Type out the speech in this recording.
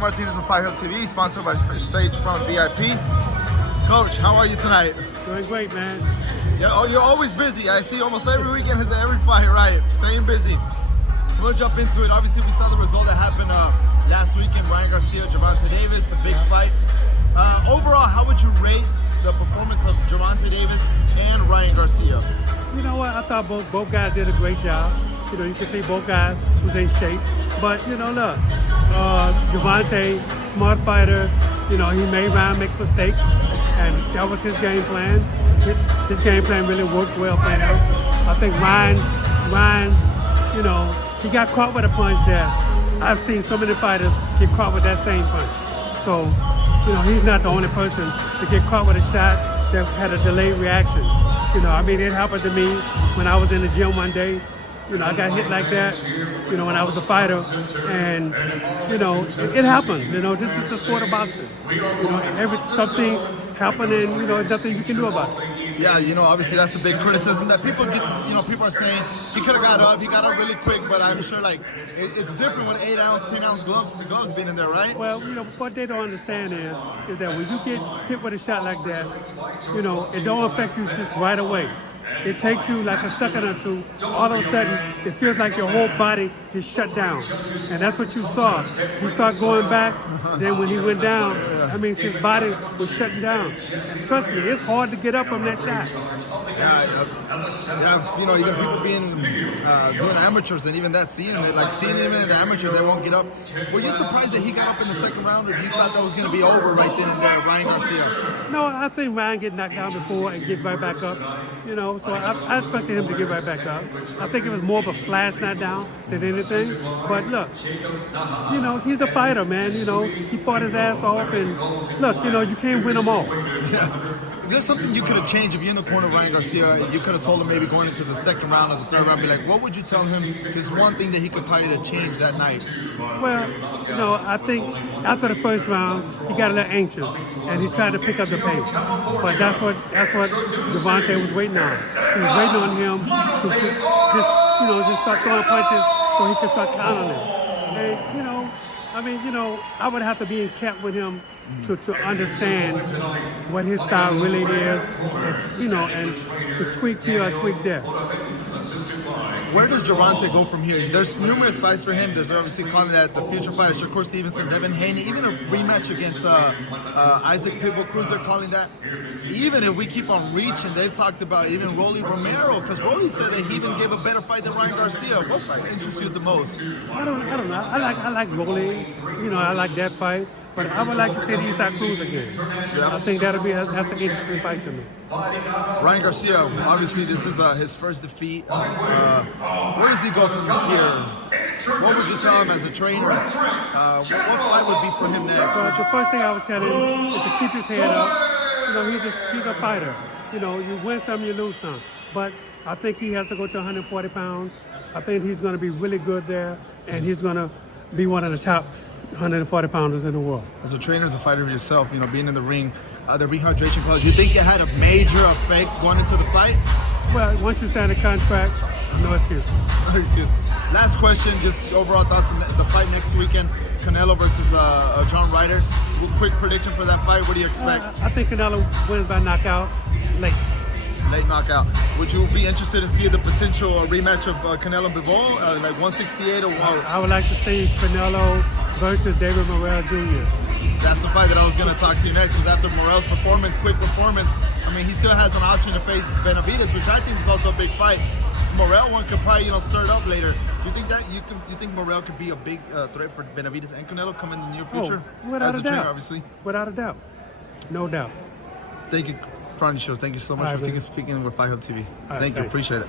Ryan Martinez with Fight Hub TV, sponsored by stagefront.vip. Coach, how are you tonight? Doing great, man. Yeah, oh, you're always busy. I see almost every weekend has every fight, right? Staying busy. We'll jump into it. Obviously, we saw the result that happened last weekend. Ryan Garcia, Gervonta Davis, the big fight. Overall, how would you rate the performance of Gervonta Davis and Ryan Garcia? You know what? I thought both guys did a great job. You know, you can see both guys was in shape. But, you know, look, Gervonta, smart fighter, you know, he made Ryan make mistakes, and that was his game plan. His game plan really worked well for him. I think Ryan, you know, he got caught with a punch there. I've seen so many fighters get caught with that same punch. So, you know, he's not the only person to get caught with a shot that had a delayed reaction. You know, I mean, it happened to me when I was in the gym one day. You know, I got hit like that, you know, when I was a fighter, and, you know, it happens. You know, this is the sport of boxing. You know, something happen, and, you know, there's nothing you can do about it. Yeah, you know, obviously that's a big criticism that people get to, you know, people are saying he could have got up, he got up really quick, but I'm sure, like, it's different with 8-ounce, 10-ounce gloves being in there, right? Well, you know, what they don't understand is that when you get hit with a shot like that, you know, it don't affect you just right away. It takes you like a second or two. All of a sudden, it feels like your whole body just shut down. And that's what you saw. You start going back, then when he went down, I mean, his body was shutting down. And trust me, it's hard to get up from that shot. Yeah, you know, even people being doing amateurs and even that seeing it, like seeing even in the amateurs, they won't get up. Were you surprised that he got up in the second round, or you thought that was going to be over right then and there, Ryan Garcia? No, I think Ryan get knocked down before and get right back up. You know, so I expected him to get right back up. I think it was more of a flash knockdown than anything. But look, you know, he's a fighter, man. You know, he fought his ass off, and look, you know, you can't win them all. Yeah. If there's something you could have changed, if you're in the corner of Ryan Garcia, you could have told him maybe going into the second round or the third round, be like, what would you tell him? Just one thing that he could probably have changed that night. Well, you know, I think after the first round, he got a little anxious, and he tried to pick up the pace. But that's what Gervonta was waiting on. He was waiting on him to just, you know, just start throwing punches so he could start countering them. And, you know, I mean, you know, I would have to be in camp with him to understand what his style really is, and, you know, and to tweak here or tweak there. Where does Gervonta go from here? There's numerous fights for him. There's obviously calling that the future fighter, Shakur Stevenson, Devin Haney, even a rematch against Isaac Pitbull Cruz, they're calling that. Even if we keep on reaching, they've talked about even Rolly Romero, because Rolly said that he even gave a better fight than Ryan Garcia. What fight interests you the most? I don't know. I like Rolly. You know, I like that fight. But I would like to see the Isaac Cruz again. Yeah. I think that's an interesting fight to me. Ryan Garcia, obviously this is his first defeat. Where does he go from here? What would you tell him as a trainer? What fight would be for him next? Well, the first thing I would tell him is to keep his head up. You know, he's a fighter. You know, you win some, you lose some. But I think he has to go to 140 pounds. I think he's going to be really good there, and he's going to be one of the top 140 pounders in the world. As a trainer, as a fighter yourself, you know, being in the ring, the rehydration clause, you think it had a major effect going into the fight? Well, once you sign a contract, no excuse. No excuse. Last question, just overall thoughts on the fight next weekend, Canelo versus John Ryder. Quick prediction for that fight, what do you expect? I think Canelo wins by knockout late knockout. Would you be interested in seeing the potential rematch of Canelo and Bivol, like 168 or what? I would like to see Canelo versus David Morrell Jr. That's the fight that I was going to talk to you next, because after Morrell's performance, quick performance, I mean, he still has an option to face Benavidez, which I think is also a big fight. Morrell one could probably, you know, stir it up later. Do you think that you think Morrell could be a big threat for Benavidez and Canelo come in the near future? Without as a doubt. trainer, obviously. Without a doubt. No doubt. Thank you, Ronnie Shields. Thank you so much for speaking with Fight Hub TV. Thank you. Appreciate it.